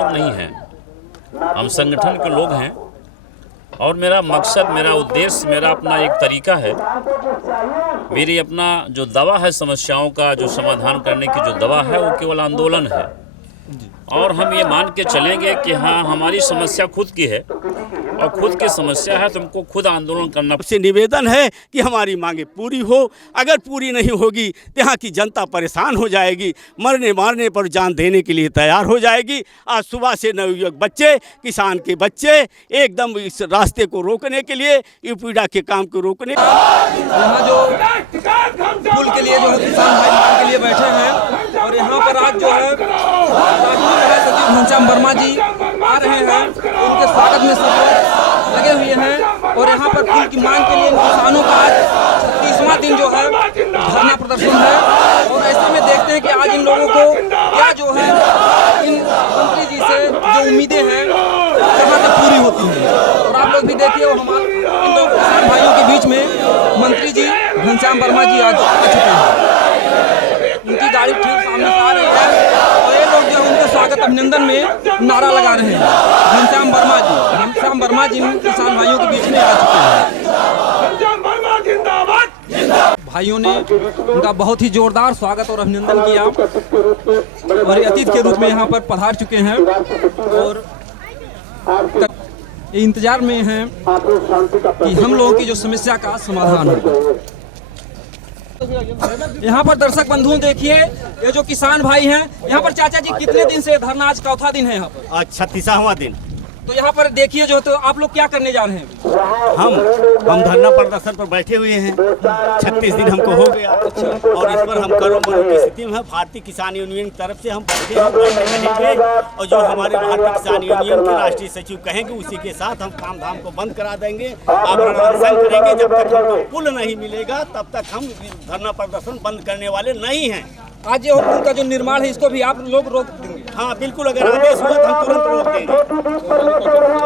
लोग नहीं हैं, हम संगठन के लोग हैं और मेरा मकसद, मेरा उद्देश्य, मेरा अपना एक तरीका है। मेरी अपना जो दवा है समस्याओं का जो समाधान करने की जो दवा है वो केवल आंदोलन है। और हम ये मान के चलेंगे कि हाँ, हमारी समस्या खुद की है और खुद की समस्या है तो हमको खुद आंदोलन करना। से निवेदन है कि हमारी मांगे पूरी हो, अगर पूरी नहीं होगी तो यहाँ की जनता परेशान हो जाएगी, मरने मारने पर जान देने के लिए तैयार हो जाएगी। आज सुबह से नवयुवक बच्चे, किसान के बच्चे एकदम इस रास्ते को रोकने के लिए, यूपीडा के काम को रोकने, यहाँ जो पुल के लिए जो है किसान भाई मांग के लिए बैठे हैं और यहाँ पर आज जो है सचिव घनश्याम वर्मा जी आ रहे हैं, उनके स्वागत में सब लोग लगे हुए हैं। और यहाँ पर पुल की मांग के लिए किसानों का आज 36वां दिन जो है धरना प्रदर्शन है। और ऐसे में देखते हैं कि आज इन लोगों को क्या जो है इन मंत्री जी से जो उम्मीदें हैं कहाँ तक पूरी होती हैं। और आप लोग भी देखिए वो हमारे इन लोग किसान भाइयों के बीच में मंत्री जी घनश्याम वर्मा जी आ चुके हैं, उनकी गाड़ी ठीक सामने से आ रही है और ये लोग जो है उनके स्वागत अभिनंदन में नारा लगा रहे हैं। घनश्याम वर्मा जी किसान भाइयों के बीच में आ चुके हैं। भाइयों ने उनका बहुत ही जोरदार स्वागत और अभिनंदन किया और ये अतिथि के रूप में यहाँ पर पधार चुके हैं और इंतजार में हैं कि हम लोगों की जो समस्या का समाधान हो। यहाँ पर दर्शक बंधुओं देखिए, ये जो किसान भाई हैं यहाँ पर, चाचा जी कितने दिन से धरना, आज चौथा दिन है यहाँ पर? आज 36वां दिन। तो यहाँ पर देखिए जो, तो आप लोग क्या करने जा रहे हैं? हम धरना प्रदर्शन पर बैठे हुए हैं, 36 दिन हमको हो गया और इस पर हम करों मरों की स्थिति में भारतीय किसान यूनियन की तरफ से हम बैठे हैं और जो हमारे भारतीय किसान यूनियन के राष्ट्रीय सचिव कहेंगे उसी के साथ हम काम धाम को बंद करा देंगे, प्रदर्शन करेंगे। जब तक हमको पुल नहीं मिलेगा तब तक हम धरना प्रदर्शन बंद करने वाले नहीं हैं। आज जो पुल का जो निर्माण है इसको भी आप लोग रोक देंगे? हाँ बिल्कुल, अगर आदेश हुआ तो हम तुरंत रोक देंगे।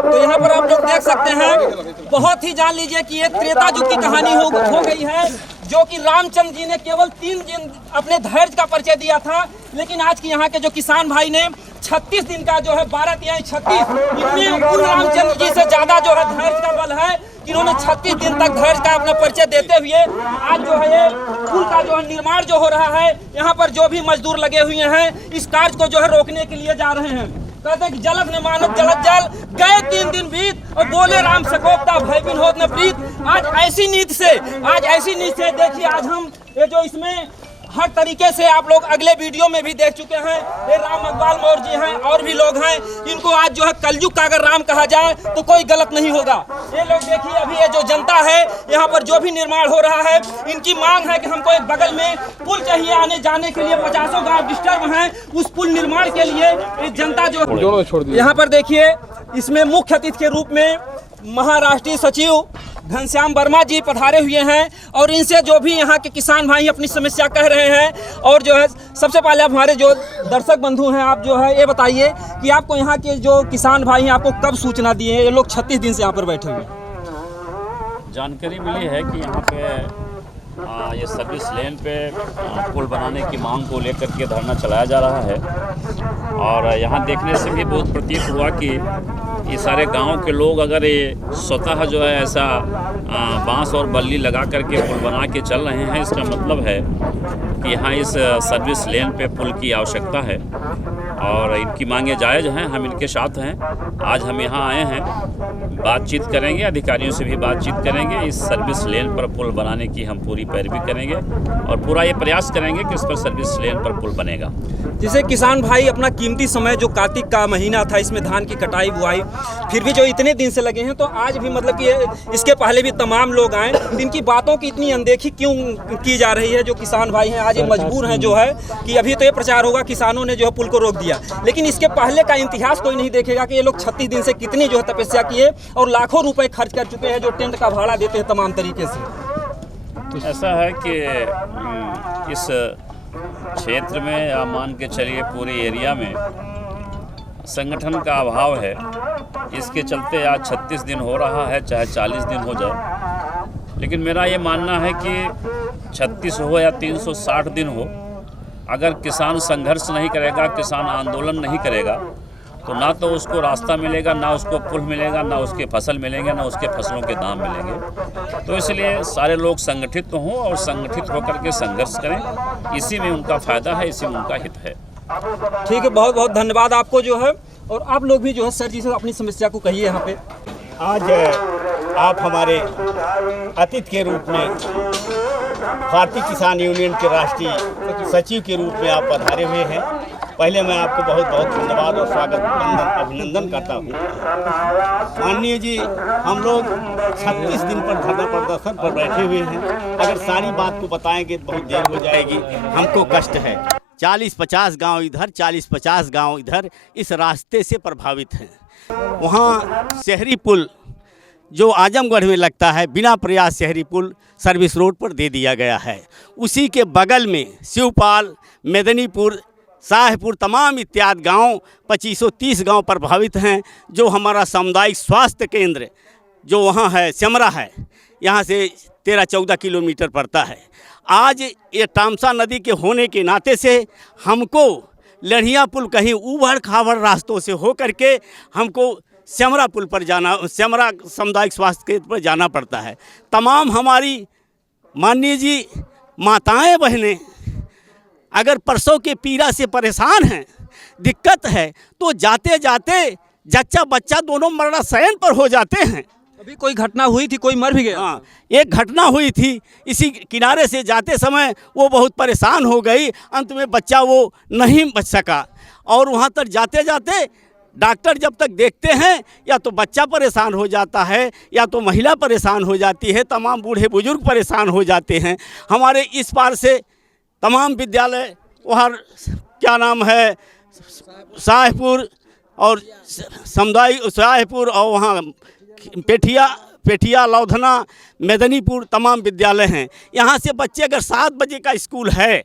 तो यहाँ पर आप लोग देख सकते हैं, बहुत ही जान लीजिए कि ये त्रेता युग की कहानी हो गई है, जो कि रामचंद्र जी ने केवल 3 दिन अपने धैर्य का परिचय दिया था, लेकिन आज की यहाँ के जो किसान भाई ने 36 दिन का जो है 12×36 इतने रामचंद्र जी से ज्यादा जो है धैर्य का बल है कि इन्होंने 36 दिन तक धैर्य का अपना परिचय देते हुए आज जो है ये पुल का जो है निर्माण जो हो रहा है, यहाँ पर जो भी मजदूर लगे हुए हैं इस कार्य को जो है रोकने के लिए जा रहे हैं। कहते हैं कि जलद ने मानव जलद जल, गए 3 दिन बीत और बोले राम सकोपता भय बिन होत न प्रीत। आज ऐसी नीति से देखिए, आज हम ये जो इसमें हर तरीके से आप लोग अगले वीडियो में भी देख चुके हैं, ये राम अकबाल मौर्य जी हैं और भी लोग हैं, इनको आज जो है कलयुग का अगर राम कहा जाए तो कोई गलत नहीं होगा। ये लोग देखिए, अभी ये जो जनता है यहाँ पर जो भी निर्माण हो रहा है, इनकी मांग है कि हमको एक बगल में पुल चाहिए, आने जाने के लिए 50 गाँव डिस्टर्ब हैं, उस पुल निर्माण के लिए जनता जो यहाँ पर देखिए, इसमें मुख्य अतिथि के रूप में महाराष्ट्रीय सचिव घनश्याम वर्मा जी पधारे हुए हैं और इनसे जो भी यहाँ के किसान भाई अपनी समस्या कह रहे हैं। और जो है सबसे पहले हमारे जो दर्शक बंधु हैं, आप जो है ये बताइए कि आपको यहाँ के जो किसान भाई हैं आपको कब सूचना दिए? ये लोग 36 दिन से यहाँ पर बैठे हुए हैं। जानकारी मिली है कि यहाँ पे ये सर्विस लेन पे पुल बनाने की मांग को लेकर के धरना चलाया जा रहा है और यहाँ देखने से भी बहुत प्रतीत हुआ कि ये सारे गांव के लोग अगर ये स्वतः जो है ऐसा बांस और बल्ली लगा करके पुल बना के चल रहे हैं, इसका मतलब है कि यहाँ इस सर्विस लेन पे पुल की आवश्यकता है और इनकी मांगे जायज़ हैं। हम इनके साथ हैं। आज हम यहाँ आए हैं, बातचीत करेंगे, अधिकारियों से भी बातचीत करेंगे। इस सर्विस लेन पर पुल बनाने की हम पूरी पैरवी करेंगे और पूरा ये प्रयास करेंगे कि इस पर सर्विस लेन पर पुल बनेगा। जिसे किसान भाई अपना कीमती समय, जो कार्तिक का महीना था, इसमें धान की कटाई बुआई, फिर भी जो इतने दिन से लगे हैं, तो आज भी मतलब कि इसके पहले भी तमाम लोग आए, इनकी बातों की इतनी अनदेखी क्यों की जा रही है? जो किसान भाई हैं आज ये मजबूर हैं जो है कि अभी तो ये प्रचार होगा किसानों ने जो है पुल को रोक दिया, लेकिन इसके पहले का इतिहास कोई नहीं देखेगा कि ये लोग 36 दिन से कितनी जो है तपस्या किए और लाखों रुपए खर्च कर चुके हैं, जो टेंट का भाड़ा देते हैं तमाम तरीके से। ऐसा है कि इस क्षेत्र में या मान के चलिए पूरे एरिया में संगठन का अभाव है। इसके चलते आज 36 दिन हो रहा है, चाहे 40 दिन हो जाए, लेकिन मेरा ये मानना है कि 36 हो या 360 दिन हो, अगर किसान संघर्ष नहीं करेगा, किसान आंदोलन नहीं करेगा, तो ना तो उसको रास्ता मिलेगा, ना उसको पुल मिलेगा, ना उसके फसल मिलेंगे, ना उसके फसलों के दाम मिलेंगे। तो इसलिए सारे लोग संगठित तो हों और संगठित होकर के संघर्ष करें, इसी में उनका फ़ायदा है, इसी में उनका हित है। ठीक है, बहुत बहुत धन्यवाद आपको जो है। और आप लोग भी जो है सर जी से अपनी समस्या को कहिए यहाँ पे। आज आप हमारे अतिथि के रूप में भारतीय किसान यूनियन के राष्ट्रीय सचिव के रूप में आप पधारे हुए हैं। पहले मैं आपको बहुत बहुत धन्यवाद और स्वागत अभिनंदन करता हूँ। माननीय जी, हम लोग 36 दिन पर धरना प्रदर्शन पर बैठे हुए हैं। अगर सारी बात को बताएंगे तो बहुत देर हो जाएगी, हमको कष्ट है। 40-50 गांव इधर, 40-50 गांव इधर इस रास्ते से प्रभावित हैं। वहाँ शहरी पुल जो आजमगढ़ में लगता है, बिना प्रयास शहरी पुल सर्विस रोड पर दे दिया गया है। उसी के बगल में शिवपाल, मेदनीपुर, शाहपुर तमाम इत्यादि गांव 2530 गांव प्रभावित हैं। जो हमारा सामुदायिक स्वास्थ्य केंद्र जो वहाँ है, सेमरा है, यहाँ से 13-14 किलोमीटर पड़ता है। आज ये तामसा नदी के होने के नाते से हमको लड़िया पुल कहीं ऊबड़ खाबड़ रास्तों से हो करके हमको सेमरा पुल पर जाना, सेमरा सामुदायिक स्वास्थ्य केंद्र पर जाना पड़ता है। तमाम हमारी माननीय जी माताएं बहनें अगर प्रसव के पीड़ा से परेशान हैं, दिक्कत है, तो जाते जाते जच्चा बच्चा दोनों मरणासन्न पर हो जाते हैं। अभी कोई घटना हुई थी, कोई मर भी गया। हाँ, एक घटना हुई थी, इसी किनारे से जाते समय वो बहुत परेशान हो गई, अंत में बच्चा वो नहीं बच सका। और वहाँ तक जाते जाते डॉक्टर जब तक देखते हैं, या तो बच्चा परेशान हो जाता है या तो महिला परेशान हो जाती है, तमाम बूढ़े बुजुर्ग परेशान हो जाते हैं। हमारे इस पार से तमाम विद्यालय, वहाँ क्या नाम है, शाहपुर और सामुदायिक शाहपुर, और वहाँ पेठिया, लौधना, मेदनीपुर तमाम विद्यालय हैं। यहाँ से बच्चे अगर 7 बजे का स्कूल है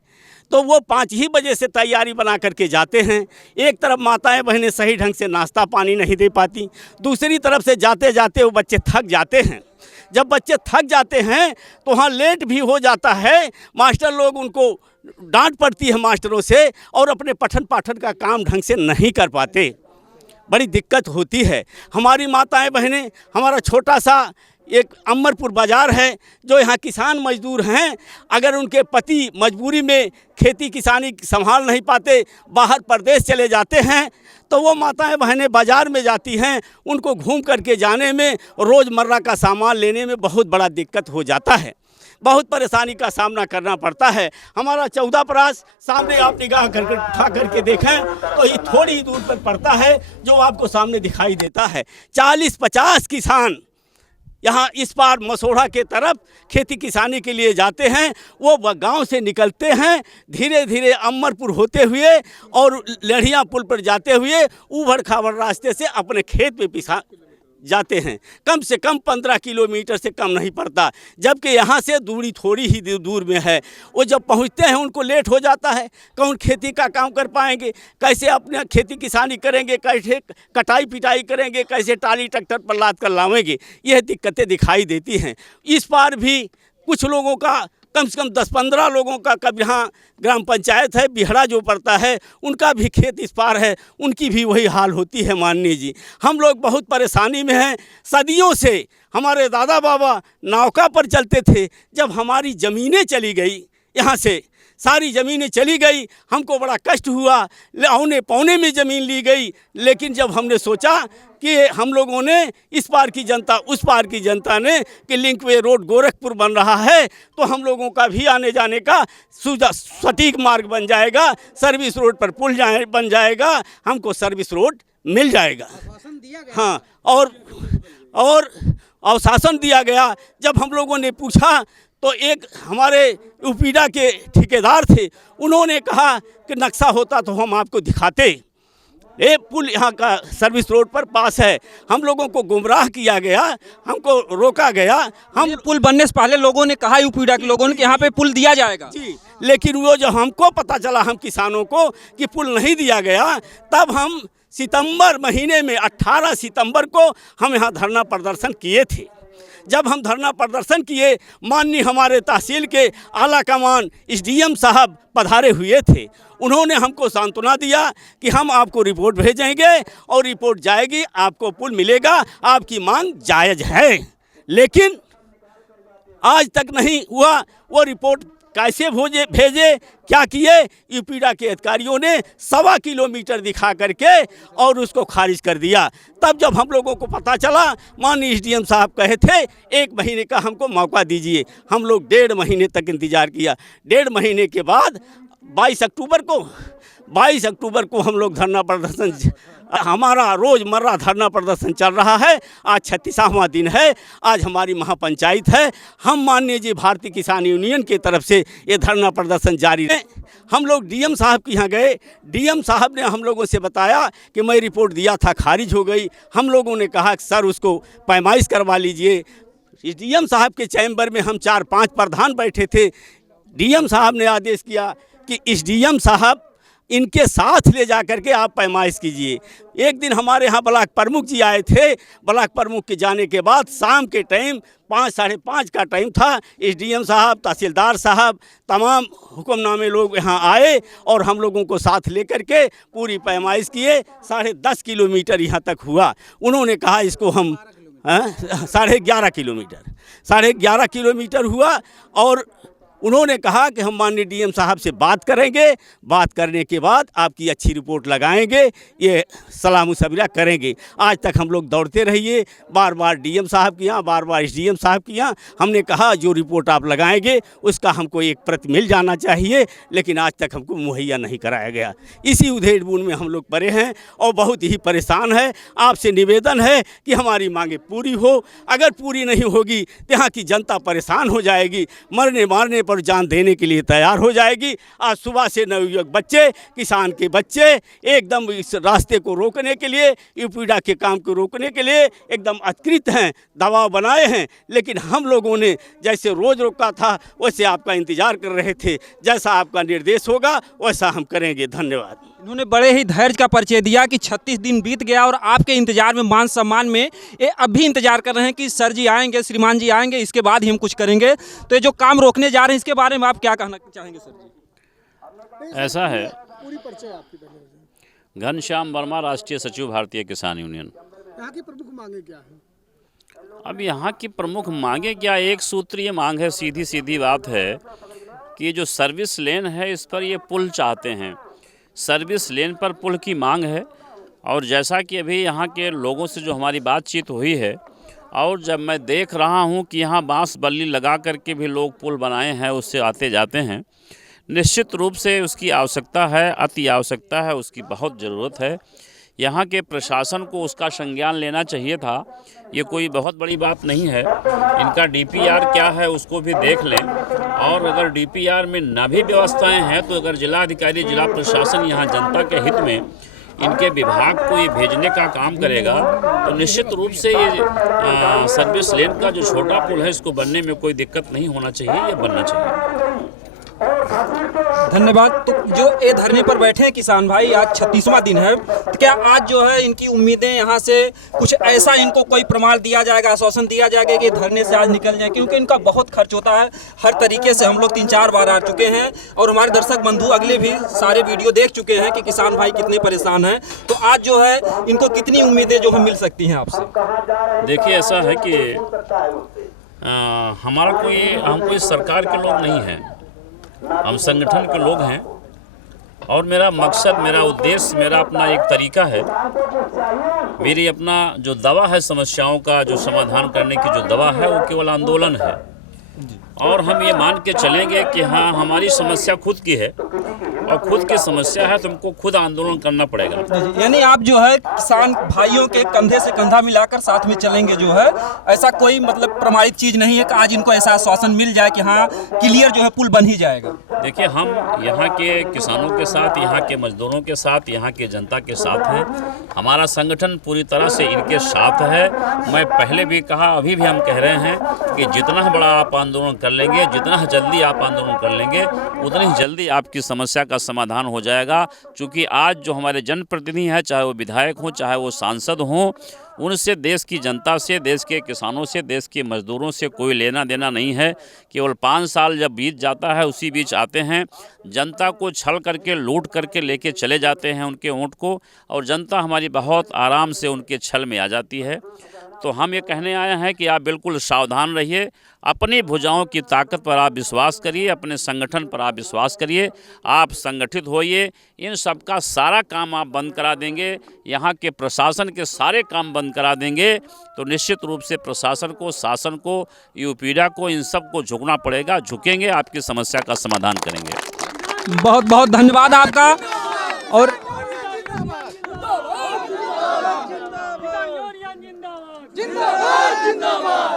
तो वो 5 ही बजे से तैयारी बना करके जाते हैं। एक तरफ माताएं बहनें सही ढंग से नाश्ता पानी नहीं दे पाती, दूसरी तरफ से जाते जाते वो बच्चे थक जाते हैं। जब बच्चे थक जाते हैं तो वहाँ लेट भी हो जाता है, मास्टर लोग उनको डांट पड़ती है मास्टरों से, और अपने पठन पाठन का काम ढंग से नहीं कर पाते, बड़ी दिक्कत होती है। हमारी माताएं बहनें, हमारा छोटा सा एक अमरपुर बाज़ार है, जो यहाँ किसान मजदूर हैं, अगर उनके पति मजबूरी में खेती किसानी संभाल नहीं पाते, बाहर प्रदेश चले जाते हैं, तो वो माताएं बहनें बाज़ार में जाती हैं। उनको घूम करके जाने में, रोज़मर्रा का सामान लेने में बहुत बड़ा दिक्कत हो जाता है, बहुत परेशानी का सामना करना पड़ता है। हमारा 14 परास सामने आप निगाह करके उठा करके देखें तो ये थोड़ी ही दूर पर पड़ता है, जो आपको सामने दिखाई देता है। 40-50 किसान यहाँ इस पार मसोढ़ा के तरफ खेती किसानी के लिए जाते हैं। वो गांव से निकलते हैं धीरे धीरे अमरपुर होते हुए और लड़िया पुल पर जाते हुए ऊबड़ खाबड़ रास्ते से अपने खेत में पिसा जाते हैं। कम से कम 15 किलोमीटर से कम नहीं पड़ता, जबकि यहाँ से दूरी थोड़ी ही दूर में है। वो जब पहुँचते हैं उनको लेट हो जाता है, कौन खेती का काम कर पाएंगे, कैसे अपने खेती किसानी करेंगे, कैसे कटाई पिटाई करेंगे, कैसे टाली ट्रैक्टर पर लाद कर लावेंगे, यह दिक्कतें दिखाई देती हैं। इस पार भी कुछ लोगों का, कम से कम 10-15 लोगों का, कब यहाँ ग्राम पंचायत है बिहड़ा जो पड़ता है, उनका भी खेत इस पार है, उनकी भी वही हाल होती है। माननीय जी, हम लोग बहुत परेशानी में हैं। सदियों से हमारे दादा बाबा नौका पर चलते थे, जब हमारी ज़मीनें चली गई, यहाँ से सारी ज़मीनें चली गई, हमको बड़ा कष्ट हुआ, औने पौने में ज़मीन ली गई। लेकिन जब हमने सोचा कि हम लोगों ने, इस पार की जनता उस पार की जनता ने, कि लिंकवे रोड गोरखपुर बन रहा है, तो हम लोगों का भी आने जाने का सटीक मार्ग बन जाएगा, सर्विस रोड पर पुल बन जाएगा, हमको सर्विस रोड मिल जाएगा। हाँ, और आश्वासन दिया गया। जब हम लोगों ने पूछा तो एक हमारे यूपीडा के ठेकेदार थे, उन्होंने कहा कि नक्शा होता तो हम आपको दिखाते। ये पुल यहाँ का सर्विस रोड पर पास है। हम लोगों को गुमराह किया गया, हमको रोका गया। हम पुल बनने से पहले लोगों ने कहा, यूपीडा के लोगों ने, कि यहाँ पे पुल दिया जाएगा जी, लेकिन वो जब हमको पता चला, हम किसानों को, कि पुल नहीं दिया गया, तब हम सितंबर महीने में 18 सितंबर को हम यहाँ धरना प्रदर्शन किए थे। जब हम धरना प्रदर्शन किए, माननीय हमारे तहसील के आला कमान SDM साहब पधारे हुए थे। उन्होंने हमको सांत्वना दिया कि हम आपको रिपोर्ट भेजेंगे और रिपोर्ट जाएगी, आपको पुल मिलेगा, आपकी मांग जायज़ है। लेकिन आज तक नहीं हुआ। वो रिपोर्ट कैसे भेजे, क्या किए? यूपीडा के अधिकारियों ने 1.25 किलोमीटर दिखा करके और उसको खारिज कर दिया। तब जब हम लोगों को पता चला, माननीय SDM साहब कहे थे 1 महीने का हमको मौका दीजिए। हम लोग 1.5 महीने तक इंतज़ार किया। 1.5 महीने के बाद 22 अक्टूबर को हम लोग धरना प्रदर्शन, हमारा रोज़मर्रा धरना प्रदर्शन चल रहा है। आज 36वां दिन है। आज हमारी महापंचायत है। हम माननीय जी भारतीय किसान यूनियन की तरफ से ये धरना प्रदर्शन जारी है। हम लोग DM साहब के यहाँ गए। DM साहब ने हम लोगों से बताया कि मैं रिपोर्ट दिया था, खारिज हो गई। हम लोगों ने कहा कि सर उसको पैमाइश करवा लीजिए। DM साहब के चैम्बर में हम 4-5 प्रधान बैठे थे। DM साहब ने आदेश किया कि SDM साहब इनके साथ ले जा करके आप पैमाइश कीजिए। एक दिन हमारे यहाँ ब्लॉक प्रमुख जी आए थे। ब्लॉक प्रमुख के जाने के बाद शाम के टाइम 5-5:30 का टाइम था। SDM साहब, तहसीलदार साहब, तमाम हुक्मनामे लोग यहाँ आए और हम लोगों को साथ लेकर के पूरी पैमाइश किए। 10.5 किलोमीटर यहाँ तक हुआ। उन्होंने कहा इसको हम 11.5 किलोमीटर हुआ और उन्होंने कहा कि हम माननीय DM साहब से बात करेंगे, बात करने के बाद आपकी अच्छी रिपोर्ट लगाएंगे, ये सलाम सबीरा करेंगे। आज तक हम लोग दौड़ते रहिए, बार बार DM साहब के यहाँ, बार बार SDM साहब के यहाँ। हमने कहा जो रिपोर्ट आप लगाएंगे उसका हमको एक प्रति मिल जाना चाहिए, लेकिन आज तक हमको मुहैया नहीं कराया गया। इसी उधेड़-बुन में हम लोग पड़े हैं और बहुत ही परेशान है। आपसे निवेदन है कि हमारी मांगे पूरी हो। अगर पूरी नहीं होगी तो यहाँ की जनता परेशान हो जाएगी, मरने मारने पर जान देने के लिए तैयार हो जाएगी। आज सुबह से नवयुवक बच्चे, किसान के बच्चे एकदम इस रास्ते को रोकने के लिए, यूपीडा के काम को रोकने के लिए एकदम अधिकृत हैं, दबाव बनाए हैं। लेकिन हम लोगों ने जैसे रोज़ रोका था वैसे आपका इंतज़ार कर रहे थे। जैसा आपका निर्देश होगा वैसा हम करेंगे। धन्यवाद। इन्होंने बड़े ही धैर्य का परिचय दिया कि 36 दिन बीत गया और आपके इंतजार में, मान सम्मान में ये अब भी इंतजार कर रहे हैं कि सर जी आएंगे, श्रीमान जी आएंगे, इसके बाद ही हम कुछ करेंगे। तो ये जो काम रोकने जा रहे हैं इसके बारे में आप क्या कहना चाहेंगे सर जी? ऐसा है, घनश्याम वर्मा, राष्ट्रीय सचिव भारतीय किसान यूनियन। यहाँ की प्रमुख मांगे क्या है? अब यहाँ की प्रमुख मांगे क्या, एक सूत्रीय मांग है, सीधी सीधी बात है कि जो सर्विस लेन है इस पर ये पुल चाहते हैं। सर्विस लेन पर पुल की मांग है। और जैसा कि अभी यहाँ के लोगों से जो हमारी बातचीत हुई है और जब मैं देख रहा हूँ कि यहाँ बांस बल्ली लगा करके भी लोग पुल बनाए हैं, उससे आते जाते हैं, निश्चित रूप से उसकी आवश्यकता है, अति आवश्यकता है, उसकी बहुत ज़रूरत है। यहाँ के प्रशासन को उसका संज्ञान लेना चाहिए था। ये कोई बहुत बड़ी बात नहीं है। इनका DPR क्या है उसको भी देख लें, और अगर DPR में न भी व्यवस्थाएं हैं तो अगर जिलाधिकारी, जिला प्रशासन यहाँ जनता के हित में इनके विभाग को ये भेजने का काम करेगा तो निश्चित रूप से ये सर्विस लेन का जो छोटा पुल है इसको बनने में कोई दिक्कत नहीं होना चाहिए, ये बनना चाहिए। धन्यवाद। तो जो ये धरने पर बैठे हैं किसान भाई, आज 36वां दिन है, तो क्या आज जो है इनकी उम्मीदें यहाँ से कुछ ऐसा इनको कोई प्रमाण दिया जाएगा, आश्वासन दिया जाएगा कि धरने से आज निकल जाए? क्योंकि इनका बहुत खर्च होता है हर तरीके से। हम लोग 3-4 बार आ चुके हैं और हमारे दर्शक बंधु अगले भी सारे वीडियो देख चुके हैं कि किसान भाई कितने परेशान हैं। तो आज जो है इनको कितनी उम्मीदें जो है मिल सकती हैं आपसे? देखिए, ऐसा है कि हम कोई सरकार के लोग नहीं हैं, हम संगठन के लोग हैं। और मेरा मकसद, मेरा उद्देश्य, मेरा अपना एक तरीका है, मेरी अपना जो दवा है समस्याओं का जो समाधान करने की जो दवा है वो केवल आंदोलन है। और हम ये मान के चलेंगे कि हाँ, हमारी समस्या खुद की है और खुद की समस्या है तो हमको खुद आंदोलन करना पड़ेगा। यानी आप जो है किसान भाइयों के कंधे से कंधा मिलाकर साथ में चलेंगे जो है, ऐसा कोई मतलब प्रमाणित चीज़ नहीं है कि आज इनको ऐसा आश्वासन मिल जाए कि हाँ क्लियर जो है पुल बन ही जाएगा। देखिए, हम यहाँ के किसानों के साथ, यहाँ के मजदूरों के साथ, यहाँ के जनता के साथ हैं। हमारा संगठन पूरी तरह से इनके साथ है। मैं पहले भी कहा, अभी भी हम कह रहे हैं कि जितना बड़ा आप आंदोलन कर लेंगे, जितना जल्दी आप आंदोलन कर लेंगे, उतनी जल्दी आपकी समस्या का समाधान हो जाएगा। क्योंकि आज जो हमारे जनप्रतिनिधि हैं, चाहे वो विधायक हों, चाहे वो सांसद हों, उनसे, देश की जनता से, देश के किसानों से, देश के मजदूरों से कोई लेना देना नहीं है। केवल 5 साल जब बीत जाता है, उसी बीच आते हैं, जनता को छल करके, लूट करके लेके चले जाते हैं उनके वोट को, और जनता हमारी बहुत आराम से उनके छल में आ जाती है। तो हम ये कहने आए हैं कि आप बिल्कुल सावधान रहिए, अपनी भुजाओं की ताकत पर आप विश्वास करिए, अपने संगठन पर आप विश्वास करिए, आप संगठित होइए। इन सब का सारा काम आप बंद करा देंगे, यहाँ के प्रशासन के सारे काम बंद करा देंगे, तो निश्चित रूप से प्रशासन को, शासन को, यूपीडा को, इन सब को झुकना पड़ेगा। झुकेंगे, आपकी समस्या का समाधान करेंगे। बहुत बहुत धन्यवाद आपका। और जिंदाबाद जिंदाबाद।